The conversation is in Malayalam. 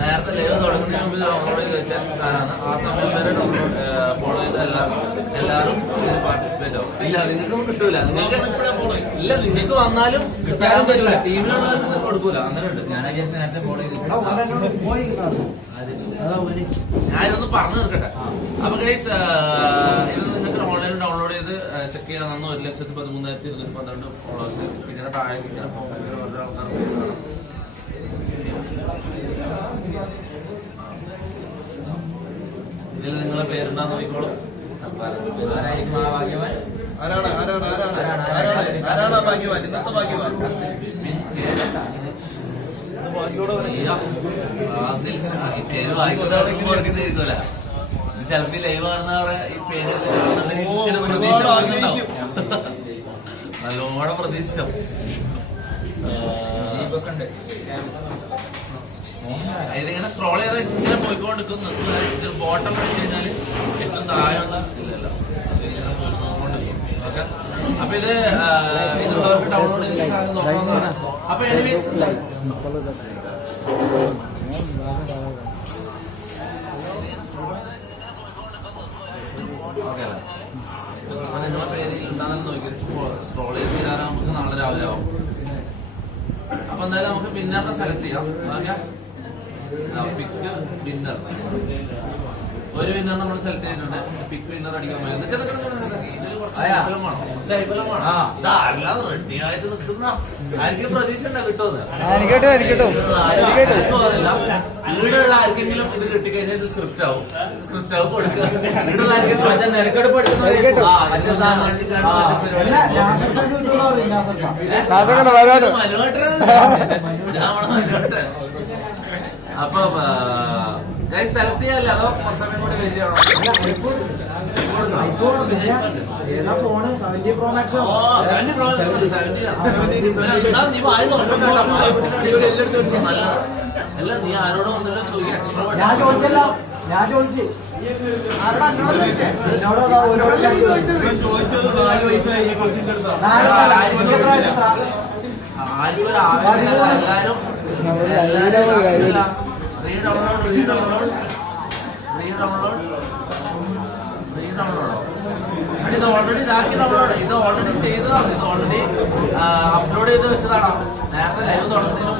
നേരത്തെ ലൈവ് തുടങ്ങുന്നതിന് മുമ്പ് ഡൗൺലോഡ് ചെയ്ത് വെച്ച സാധനമാണ്. ആ സമയം വരെ ഫോളോ ചെയ്ത എല്ലാവരും ഇതിന് പാർട്ടിസിപ്പേറ്റ് ആവും. ഇല്ല നിങ്ങൾക്കൊന്നും കിട്ടൂല. നിങ്ങൾക്ക് ഇല്ല നിങ്ങൾക്ക് വന്നാലും തരാൻ പറ്റില്ല. ടീമിലുള്ളവർക്ക് നിങ്ങൾക്ക് കൊടുക്കൂല. അങ്ങനെ ഉണ്ട്. ഞാൻ നേരത്തെ ഫോളോ ചെയ്ത് ഞാനിതൊന്ന് പറഞ്ഞു തീർക്കട്ടെ. അപ്പൊ ഗൈസ് ഇത് നിങ്ങൾക്ക് ഓൺലൈനിൽ ഡൗൺലോഡ് ചെയ്ത് ചെക്ക് ചെയ്യാൻ തന്നു. 1,13,212 ഫോളോവേഴ്സ്. ഇങ്ങനെ താഴെ ഇങ്ങനെ പോകുമ്പോൾ ഓരോ ആൾക്കാർ ഇതിൽ നിങ്ങളെ പേരുണ്ടാന്ന് നോക്കിക്കോളും. ആരായിരിക്കും ആ ഭാഗ്യവാൻ? ആരാണ് ഭാഗ്യവാൻ? ഇന്നത്തെ ഭാഗ്യവാൻ ബ്രാസിൽ ഈ പേര് വായിക്കുന്നവർക്കില്ല. ഇത് ചിലപ്പോ ലൈവ് കാണുന്നവരെ ഈ പേര് പ്രതീക്ഷ നല്ലോണം പ്രതീക്ഷിച്ചോ. ഇതിങ്ങനെ സ്ക്രോൾ ചെയ്താൽ ഇങ്ങനെ പോയിക്കൊണ്ടിരിക്കും. ഇത് ബോട്ടം അടിച്ചു കഴിഞ്ഞാല് ഏറ്റവും താഴെയുള്ള ഇല്ലല്ലോ ഇങ്ങനെ പോയിക്കൊണ്ടിരിക്കും. ഓക്കെ, അപ്പൊ ഇതുള്ളവർക്ക് ഡൗൺലോഡ് ചെയ്ത സാധനം നോക്കാവുന്നതാണ്. അപ്പൊ എനിവേസ് ഓക്കെ അല്ലേ? അപ്പൊ നിങ്ങളെ പേരിൽ ഉണ്ടാകുന്ന നോക്കി സ്ക്രോൾ ചെയ്ത് തീരാൻ നമുക്ക് നാളെ രാവിലെ ആവും. അപ്പൊ എന്തായാലും നമുക്ക് വിന്നറിനെ സെലക്ട് ചെയ്യാം. ഓക്കെ, പിക്ക് വിന്നർ. ഒരു വിന്നർ നമ്മൾ സെലക്ട് ചെയ്തിട്ടുണ്ട്. പിക്ക് വിന്നർ അടിക്കാൻ പോയി. ഇതിൽ കുറച്ച് ഐബലം വേണം. അല്ലാതെ റെഡി ആയിട്ട് നിൽക്കുന്ന ആർക്കും പ്രതീക്ഷ ഉണ്ടാ കിട്ടുമെന്ന്. വീടുള്ള ആർക്കെങ്കിലും ഇത് കിട്ടിക്കഴിഞ്ഞാൽ ഇത് സ്ക്രിപ്റ്റ് ആവും. സ്ക്രിപ്റ്റ് ആവും കൊടുക്കുക. വീടുള്ള ആർക്കെങ്കിലും അപ്പൊ സെലക്ട് ചെയ്യാല്ലോ അതോ കുറച്ച് സമയം കൂടി വെയിറ്റ് ചെയ്യണോ? അല്ല നീ ആരോടും വന്നിട്ട് ചോദിക്കുക. എക്സ്ട്രാ ചോദിച്ചത് 4 വയസ്സായി ഈ കൊച്ചിന്റെ അടുത്ത്. ആർക്കും ഒരു ആവശ്യമില്ല. എല്ലാരും ഇത് ഓൾറെഡി ഇതാക്കി ഡൗൺലോഡ് ഇത് ഓൾറെഡി ചെയ്തതാണ്. ഇത് ഓൾറെഡി അപ്ലോഡ് ചെയ്ത് വെച്ചതാണ്. നേരത്തെ ലൈവ് തുടങ്ങുന്നതിന്